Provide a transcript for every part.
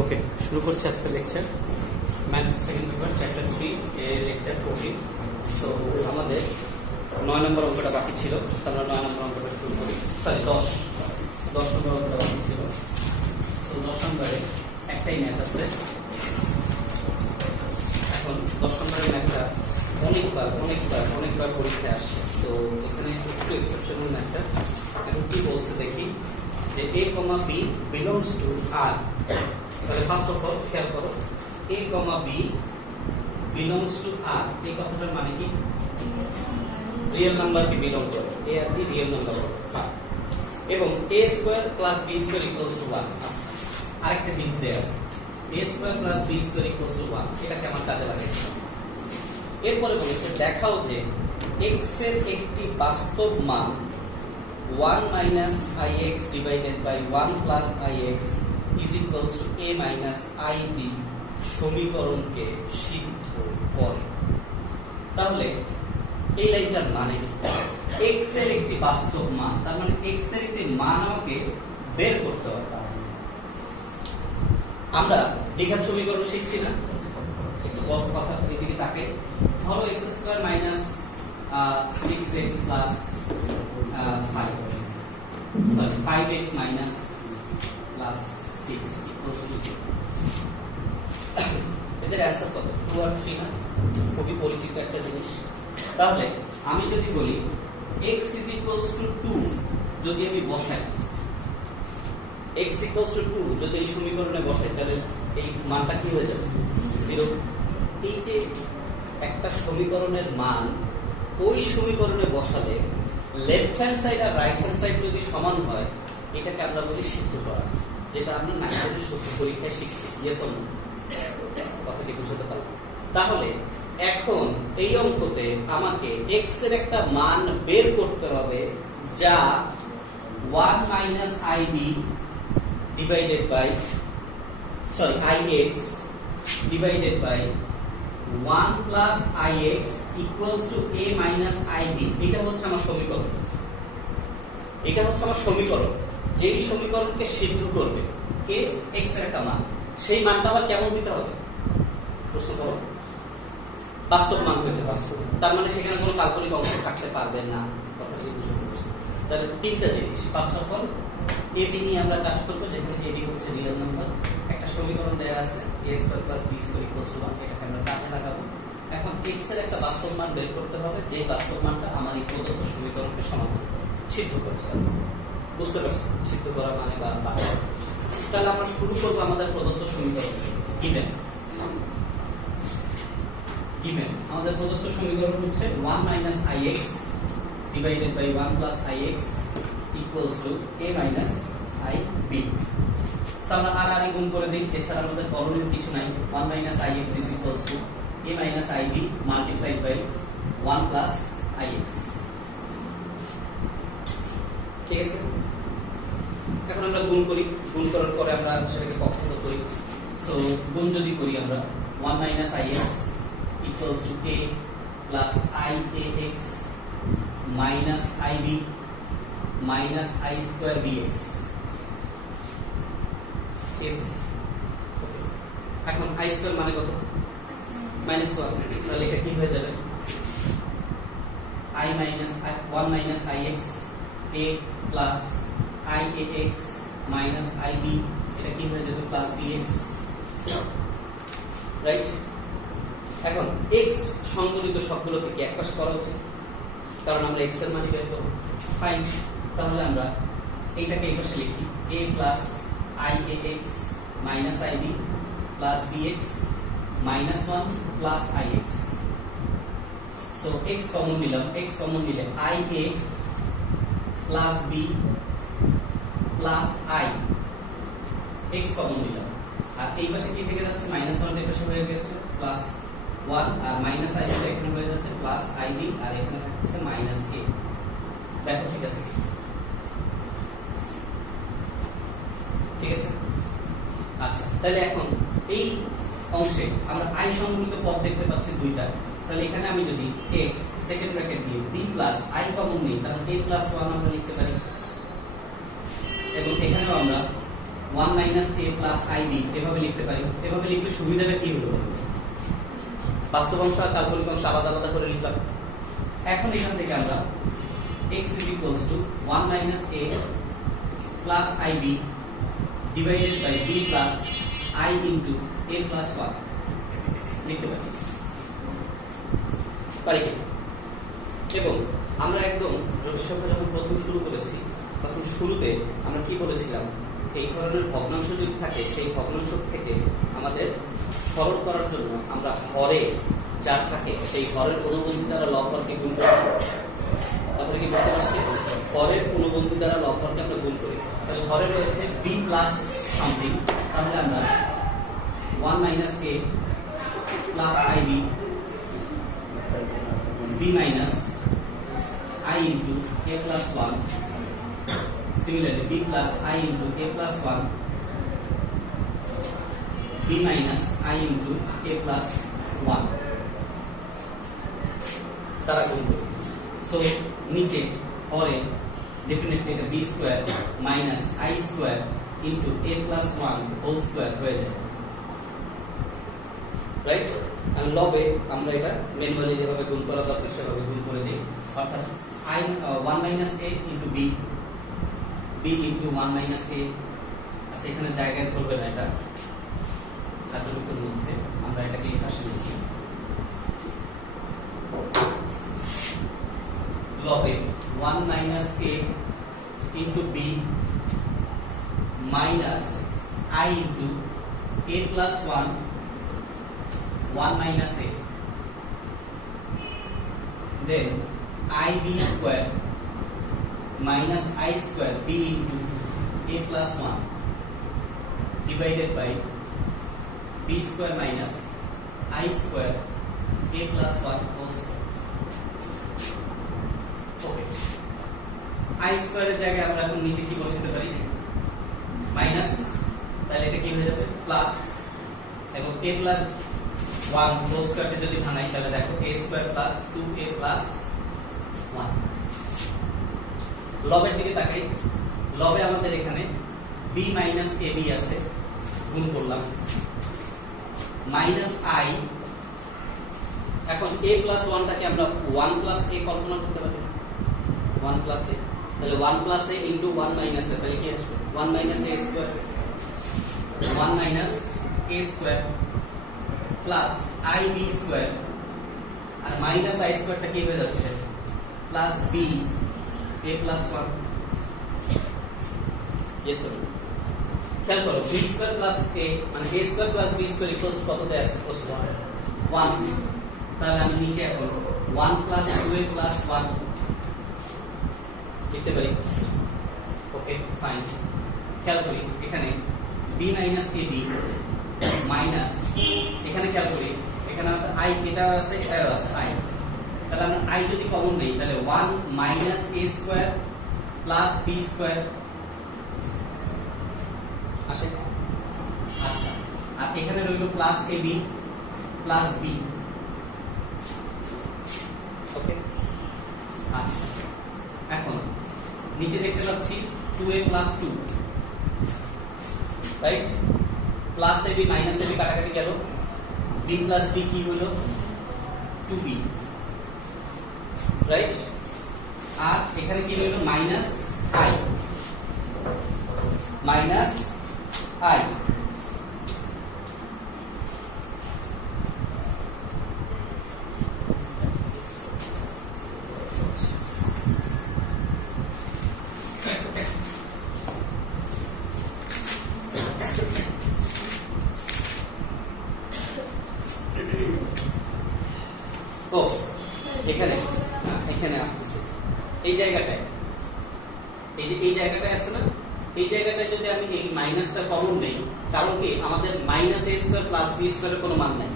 ওকে, শুরু করছি আজকের lecture. Math second paper chapter 3 এর লেকচার 14। সো আমাদের 9 নম্বর অঙ্কটা বাকি ছিল। আমরা 9 নম্বর অঙ্কটা শুরু করি। সরি 10 নম্বর অঙ্কটা বাকি ছিল। সো 10 নম্বরে একটাই ম্যাথ আছে। এখন 10 নম্বরের ম্যাথটা অনেকবার পরীক্ষায় আসছে। তো এখানে একটু এক্সেপশনাল ম্যাথটা। এখন কি বলছে দেখি, যে a, b belongs to R। তাহলে ফার্স্ট অফ অল খেয়াল করো, a, b belongs to R এই কথাটার মানে কি? রিয়েল নাম্বারকে বিলং করে, a আর b রিয়েল নাম্বার হবে। এবং a square plus b square equals to 1। আচ্ছা, আরেকটা হিন্টস দেয়া আছে, a square plus b square equals to 1। এটাকে আমার কাজে লাগাই। এরপরে বলেছে দেখাও যে x এর একটি বাস্তব মান 1 minus ix divided by 1 plus ix is equals to a minus ib সমীকরণকে সিদ্ধ করে। তাহলে এই লাইনটার মানে x এর একটি বাস্তব মান, তার মানে x এর একটি মান আমাকে বের করতে হবে। আমরা দ্বিঘাত সমীকরণ শিখছি না? একটু কথা এদিকে তাকাই। ধরো x square minus 6x plus 5x minus plus 6 equals to 0। এদের অ্যান্সার কত? 2 আর 3 না? খুবই পরিচিত একটা জিনিস। তাহলে আমি যদি বলি x is equals to 2, যদি আমি বসাই x equals to 2 যদি এই সমীকরণে বসাই, তাহলে এই মানটা কি হয়ে যাবে? 0। এই যে একটা সমীকরণের মান ওই সমীকরণে বসালে লেফট হ্যান্ড সাইড আর রাইট হ্যান্ড সাইড যদি সমান হয়, এটাকে আমরা বলি সিদ্ধ করা, যেটা আমরা 9 সত্য পরীক্ষায় শিখছি। Yes or no? কথাটি বুঝতে পারলাম? তাহলে এখন এই অঙ্কতে আমাকে x এর একটা মান বের করতে হবে যা 1 minus ib divided by ix divided by 1 plus ix equals to a minus ib। এটা হচ্ছে আমার সমীকরণ। যেই সমীকরণকে সিদ্ধ করবে কে? x এর একটা মান। সেই মানটা আবার কেমন হতে হবে? প্রশ্ন করো। বাস্তব মান হতে হবে। তার মানে সেখানে কোনো কাল্পনিক অংশ থাকতে পারবে না। কথাটি বুঝতে পারছো? তাহলে তিনটা জিনিস। ফার্স্ট অফ অল এডি নিয়ে আমরা কাজ করব, যেখানে এডি হচ্ছে রিয়েল নাম্বার। একটা সমীকরণ দেয়া আছে a square plus b square equals to 1, এটাকে আমরা কাজে লাগাবো। এখন x এর একটা বাস্তব মান বের করতে হবে, যে বাস্তব মানটা আমার এই প্রদত্ত সমীকরণকে সমাধান সিদ্ধ করছে। বুঝতে পারছেন সিদ্ধ করা মানে? বা তাহলে আমরা শুরু করব আমাদের প্রদত্ত সমীকরণ। গিভেন আমাদের প্রদত্ত সমীকরণ হচ্ছে 1 minus ix divided by 1 plus ix equals to a minus ib। আমরা আর গুণ করে দিই, এছাড়া আমাদের করণীয় কিছু নাই। 1 minus ix is equals to a minus ib multiplied by 1 plus ix। ঠিক আছে? এখন আমরা গুণ করি, গুণ করার পরে আমরা সেটাকে পক্ষান্তর করি। সো গুণ যদি করি আমরা 1 minus ix equals to a plus iax minus ib minus I square bx। ঠিক আছে? এখন i স্কয়ার মানে কত? মাইনাস 1। তাহলে এটা কি হয়ে যাবে? i minus 1 minus ix a plus iax minus ib, এটা কি হয়ে যাবে? Plus bx। রাইট? এখন x সংবলিত সবগুলোকে কি একপাশে করা উচিত, কারণ আমরা x এর মান বের করব। ফাইন, তাহলে আমরা এইটাকে এই পাশে লিখি a plus iax minus ib plus bx minus 1 plus ix। so x common নিলাম, x কমন নিলে ia plus b plus i, x common নিলাম। আর এই পাশে কি থেকে যাচ্ছে? মাইনাস 1 এই পাশে হয়ে গেছে প্লাস 1, আর মাইনাস i এখানে হয়ে যাচ্ছে প্লাস ib, আর এখানে থাকছে মাইনাস a। দেখো ঠিক আছে কি? ঠিক আছে? আচ্ছা, তাহলে এখন এই অংশে আমরা i সংবলিত পদ দেখতে পাচ্ছি দুইটা। তাহলে এখানে আমি যদি x সেকেন্ড ব্র্যাকেট দিয়ে b প্লাস i কমন নিই, তাহলে a প্লাস 1 আমরা লিখতে পারি। এবং এখানেও আমরা 1 মাইনাস a প্লাস ib এভাবে লিখতে পারি। এভাবে লিখলে সুবিধাটা কি হলো, বাস্তব অংশ আর কাল্পনিক অংশ আলাদা আলাদা করে লিখলাম। এখন এখান থেকে আমরা x is equals to 1 minus a plus ib divided by b plus I into a plus 1 লিখতে পারি পারি কি? এবং আমরা একদম জটিল সংখ্যা যখন প্রথম শুরু করেছি তখন শুরুতে আমরা কি বলেছিলাম, এই ধরনের ভগ্নাংশ যদি থাকে সেই ভগ্নাংশ থেকে আমাদের সরল করার জন্য আমরা হরে যা থাকে সেই হরের অনুবন্ধী দ্বারা লবহরকে গুণ করি। তাহলে কি বুঝতে পারছি, হরের অনুবন্ধী দ্বারা লবহরকে আমরা গুণ করি। তাহলে হরে রয়েছে b প্লাস সামথিং, তাহলে আমরা 1 minus a plus ib b minus I into a plus 1, similarly b plus I into a plus 1, b minus I into a plus 1 তারা গুণ করি। সো নিচে হরে ডেফিনেটলি এটা b square minus I square into a plus 1 whole square হয়ে যায়, right? আর লবে আমরা এটা ম্যানুয়ালি যেভাবে গুণ করা দরকার সেভাবে গুণ করে দিই, অর্থাৎ I 1 minus a into b into 1 minus a। আচ্ছা, এখানে জায়গায় ধরবে না, এটা এতটুকুর মধ্যে আমরা এটাকে এই পাশে লিখি। লবে 1 minus a into b minus I into a plus 1 1 minus a, then ib square minus I square b into a plus 1 divided by b square minus I square a plus 1 whole square। Okay, I square এর জায়গায় আমরা এখন নিচে কি বসাতে পারি, minus, তাহলে এটা কি হয়ে যাবে প্লাস, এবং a plus 1 হোল স্কয়ারকে যদি ভাঙাই তাহলে দেখো a square plus 2a plus 1। লবের দিকে তাকাই, লবে আমাদের এখানে b মাইনাস ab আছে, গুণ করলাম মাইনাস I, এখন a প্লাস 1টাকে আমরা 1 প্লাস a কল্পনা করতে পারি, 1 প্লাস a, তাহলে 1 plus a into 1 minus a, তাহলে কি আসবে 1 minus a square, 1 minus a square plus ib square, আর মাইনাস I স্কয়ারটা কি হয়ে যাচ্ছে plus b a plus 1। Yes or no? খেয়াল করো b স্কয়ার প্লাস a মানে a square plus b square equals কততে আসে প্রশ্ন 1, তাহলে আমি নিচে এখন 1 প্লাস 2a প্লাস 1 লিখতে পারি। ওকে ফাইন, খেয়াল করি এখানে b মাইনাস ab মাইনাস, এখানে খেয়াল করি এখানে আমাদের I এটাও আছে এটাও আছে I, তাহলে আমরা I যদি কমন নেই তাহলে 1 minus a square plus b square আসে। আচ্ছা, আর এখানে রইল প্লাস ab প্লাস b। ওকে, আচ্ছা, এখন নিচে দেখতে পাচ্ছি 2a plus 2, right? Plus ab minus ab কাটাকাটি গেল, b প্লাস b কি হলো 2b, রাইট? আর এখানে কি রইল মাইনাস I, মাইনাস I। ও এখানে এখানে আসতেছে এই জায়গাটায়, এই যে এই জায়গাটায় আছে না, এই জায়গাটায় যদি আমি এই মাইনাসটা কমন নেই, কারণ কি আমাদের minus a square plus b স্কয়ারের কোনো মান নাই,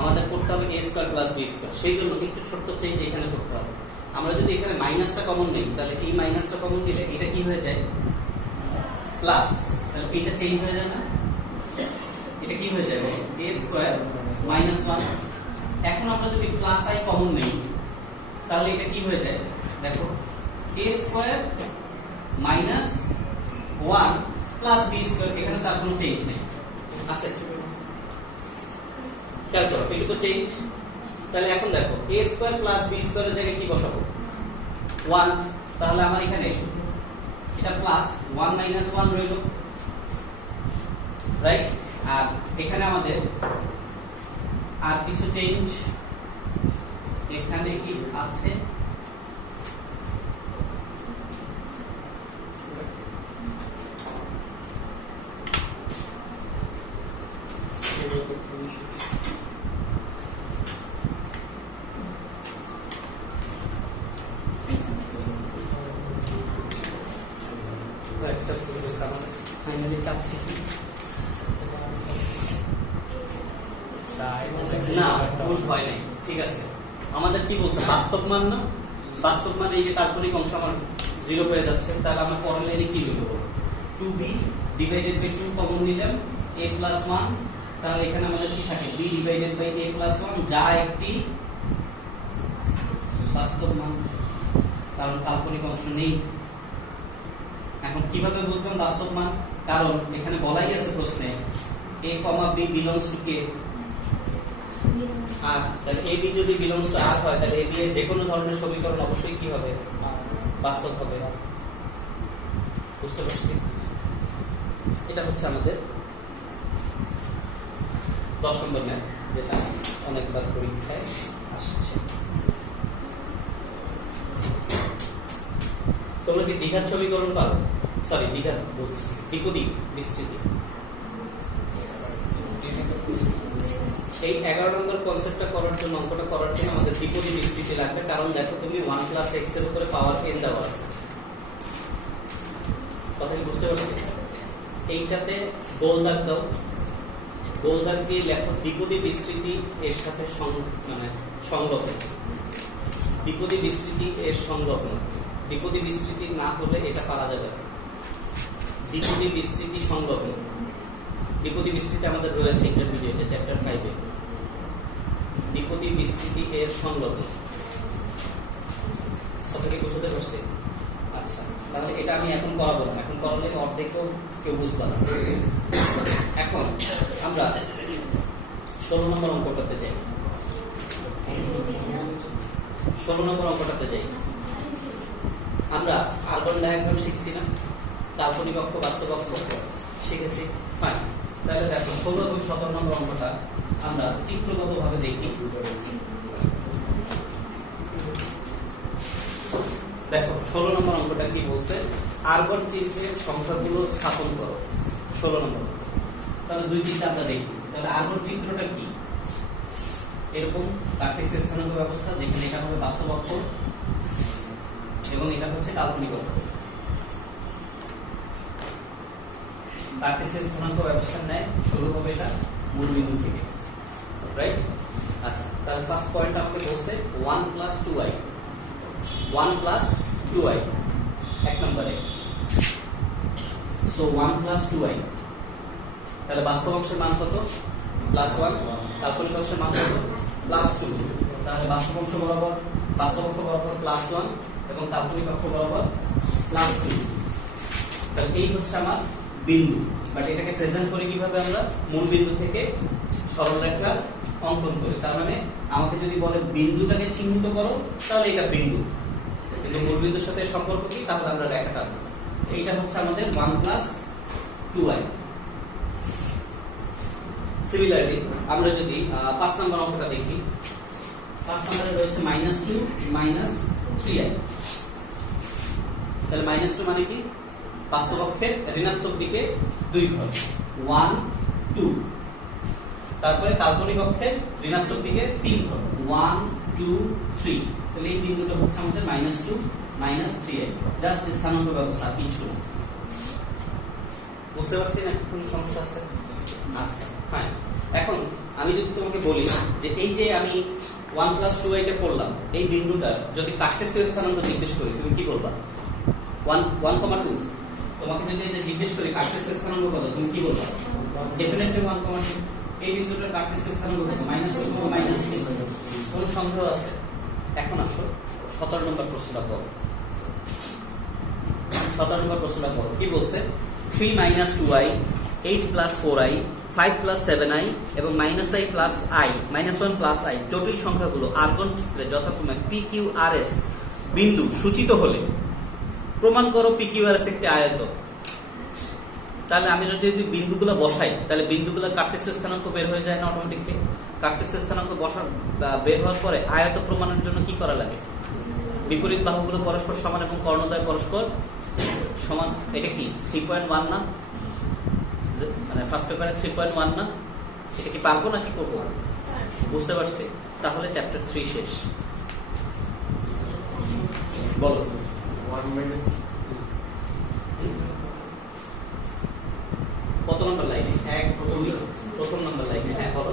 আমাদের করতে হবে a square plus b square. সেই জন্য একটু ছোট্ট চেঞ্জ এখানে করতে হবে। আমরা যদি এখানে মাইনাসটা কমন নেই তাহলে এই মাইনাসটা কমন নিলে এটা কি হয়ে যায় প্লাস, তাহলে এটা চেঞ্জ হয়ে যায় না, এটা কি হয়ে যায় a স্কয়ার মাইনাস 1। এখন আমরা যদি প্লাস I কমন নেই তাহলে এটা কি হয়ে যায় দেখো a square minus 1 plus B square, এখানে তার কোনো চেঞ্জ নেই আছে, খেয়াল করো এটুকু চেঞ্জ। তাহলে এখন দেখো a স্কয়ার প্লাস b স্কয়ারের জায়গায় কি বসাবো 1, তাহলে আমার এখানে এটা প্লাস 1 মাইনাস 1 রইল, রাইট। আর এখানে আমাদের আর কিছু চেঞ্জ এখানে কি আছে, ফাইনালি চাচ্ছি না ভুল হয় নাই, ঠিক আছে। আমাদের কি বলছে বাস্তব মান না, বাস্তব মান এই যে কাল্পনিক অংশ আমার 0 হয়ে যাচ্ছে, তাহলে আমরা পরের লাইনে কি লিখব 2b ডিভাইডেড বাই 2 কমন নিলাম a প্লাস 1, তাহলে এখানে আমাদের কি থাকে b divided by a plus 1 যা একটি বাস্তব মান, কারণ কাল্পনিক অংশ নেই। এখন কিভাবে বুঝলাম বাস্তব মান, কারণ এখানে বলাই আছে প্রশ্নে a, b belongs to k, আর তাহলে ab যদি belongs to r হয় তাহলে ab এর যে কোনো ধরনের সমীকরণ অবশ্যই কি হবে বাস্তব হবে। বুঝতে পারছি? এটা হচ্ছে আমাদের 10 নম্বর ম্যাথ, যেটা অনেকবার পরীক্ষায় আসছে। তোমরা কি দ্বিঘাত সমীকরণ পারো? সরি দ্বিঘাত বলছি, দ্বিপদী বিস্তৃতি। এই 11 নম্বর কনসেপ্টটা করার জন্য, অঙ্কটা করার জন্য আমাদের দ্বিপদী বিস্তৃতি লাগবে, কারণ দেখো তুমি 1 প্লাস x এর উপরে পাওয়ার n দেওয়া আছে, কথা কি বুঝতে পারছো? এইটাতে গোল দাগ দাও, গোল দাগ দিয়ে লেখো দ্বিপদী বিস্তৃতি এর সাথে মানে সংলগ্ন, দ্বিপদী বিস্তৃতি এর সংলগ্ন। দ্বিপদী বিস্তৃতি না হলে এটা পারা যাবে না, দ্বিপদী বিস্তৃতি সংলগ্ন। দ্বিপদী বিস্তৃতি আমাদের রয়েছে ইন্টারমিডিয়েটে চ্যাপ্টার 5 এ, দ্বিপদী বিস্তৃতি এর সংলগ্ন। কথা কি বুঝতে পারছি? আচ্ছা, তাহলে এটা আমি এখন করাবো না, এখন করালে অর্ধেকও কেউ বুঝবে না। এখন আমরা 16 নম্বর অঙ্কটাতে যাই, 16 নম্বর অঙ্কটাতে যাই। আমরা আরগন ডায়াগ্রাম শিখছি না, কাল্পনিক অক্ষ বাস্তব অক্ষ শিখেছি, ফাইন। তাহলে দেখো 16 এবং 17 নম্বর অঙ্কটা আমরা চিত্রগতভাবে দেখি। দেখো 16 নম্বর অঙ্কটা কি বলছে, আরগন চিহ্নের সংখ্যাগুলো স্থাপন করো। 16 নম্বর, তাহলে 2-3টা আমরা দেখি। তাহলে আরগন চিত্রটা কি, এরকম কার্টেসীয় স্থানাঙ্ক ব্যবস্থা, যেখানে এটা হবে বাস্তব অক্ষ এবং এটা হচ্ছে কাল্পনিক অক্ষ। কার্টেসীয় স্থানাঙ্ক ব্যবস্থার ন্যায় শুরু হবে এটা মূল বিন্দু থেকে, রাইট। আচ্ছা, তাহলে ফার্স্ট পয়েন্ট আমাকে বলছে 1 + 2i, 1 + 2i এক নম্বরে। সো 1 + 2i, তাহলে বাস্তব অংশের মান কত +1, কাল্পনিক অংশের মান কত +2। তাহলে বাস্তব অংশ বরাবর, বাস্তব অক্ষ বরাবর +1 এবং কাল্পনিক অক্ষ বরাবর +2। তাহলে এই হচ্ছে আমার বিন্দু, বাট এটাকে প্রেজেন্ট করি কিভাবে আমরা মূল বিন্দু থেকে সরলরেখা অঙ্কন করে। তার মানে আমাকে যদি বলে বিন্দুটাকে চিহ্নিত করো, তাহলে এটা বিন্দু, কিন্তু মূল বিন্দুর সাথে সম্পর্ক কি, তাহলে আমরা রেখা টানবো। এইটা হচ্ছে আমাদের 1 + 2i। সিমিলারলি আমরা যদি 5 নম্বর অঙ্কটা দেখি, 5 নম্বরে রয়েছে -2 - 3i। তাহলে -2 মানে কি, বাস্তব অক্ষের ঋণাত্মক দিকে 2 ঘর, 1 2। তারপরে কাল্পনিক অক্ষের ঋণাত্মক দিকে 3 ঘর, 1 2 3। তাহলে এই বিন্দুটা হচ্ছে আমাদের -2 - 3i, জাস্ট স্থানাঙ্ক ব্যবস্থা, কিছু না। বুঝতে পারছি না কোনো সমস্যা আছে? আচ্ছা, ফাইন। এখন আমি যদি তোমাকে বলি যে এই যে আমি 1 + 2i টা করলাম, এই বিন্দুটা যদি কার্টেসীয় স্থানাঙ্ক জিজ্ঞেস করি, তুমি কি বলবা? 1, 2। তোমাকে যদি এটা জিজ্ঞেস করি কার্টেসীয় স্থানাঙ্ক কত, তুমি কি বলবা? ডেফিনেটলি 1, 2। এই বিন্দুটার কার্টেসীয় স্থানাঙ্ক কত? -2 - 3। কোনো সন্দেহ আছে? এখন আসো 17 নম্বর প্রশ্নটা পড়ো। 17 নম্বর প্রশ্নটা পড়ো, কি বলছে? 3 minus 2i, 8 plus 4i, 5 plus 7i এবং minus i plus i, minus 1 plus i জটিল সংখ্যাগুলো আর্গন চিত্রে যথাক্রমে পি কিউ আর এস বিন্দু সূচিত হলে প্রমাণ করো পি কিউ আর এস একটি আয়ত। তাহলে আমি যদি বিন্দুগুলো বসাই তাহলে বিন্দুগুলো কার্টেসীয় স্থানাঙ্ক বের হয়ে যায় না অটোমেটিকলি? কার্টেসীয় স্থানাঙ্ক বের হওয়ার পরে আয়ত প্রমাণের জন্য কি করা লাগে? বিপরীত বাহুগুলো পরস্পর সমান এবং কর্ণদ্বয় পরস্পর সমান। এটা কি 3.1 না? মানে ফার্স্ট পেপারে 3.1 না? এটা কি পারবো না কি করবো? বুঝতে পারছি। তাহলে চ্যাপ্টার 3 শেষ। বলো। কত নম্বর লাইনে? প্রথম নম্বর লাইনে। হ্যাঁ বলো।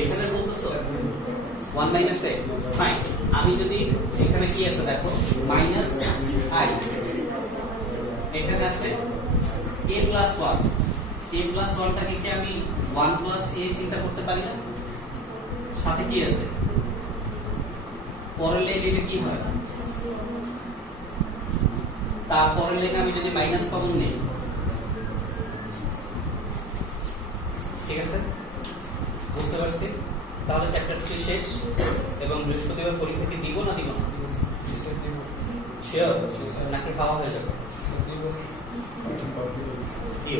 এখানে বলতেছো 1 মাইনাস a, ফাইন। আমি যদি এখানে কি আছে দেখো, মাইনাস i, এখানে আছে a প্লাস 1। a প্লাস 1টাকে কি আমি 1 প্লাস a চিন্তা করতে পারি না? সাথে কি আছে? পরের লাইনে এটা কি হয়? তারপরের লাইনে আমি যদি মাইনাস কমন নেই, ঠিক আছে? বুঝতে পারছি। তাহলে চ্যাপ্টার 3 শেষ। এবং বৃহস্পতিবার পরীক্ষা কি দিব না দিব না? শিওর নাকি খাওয়া হয়ে যাবে? কি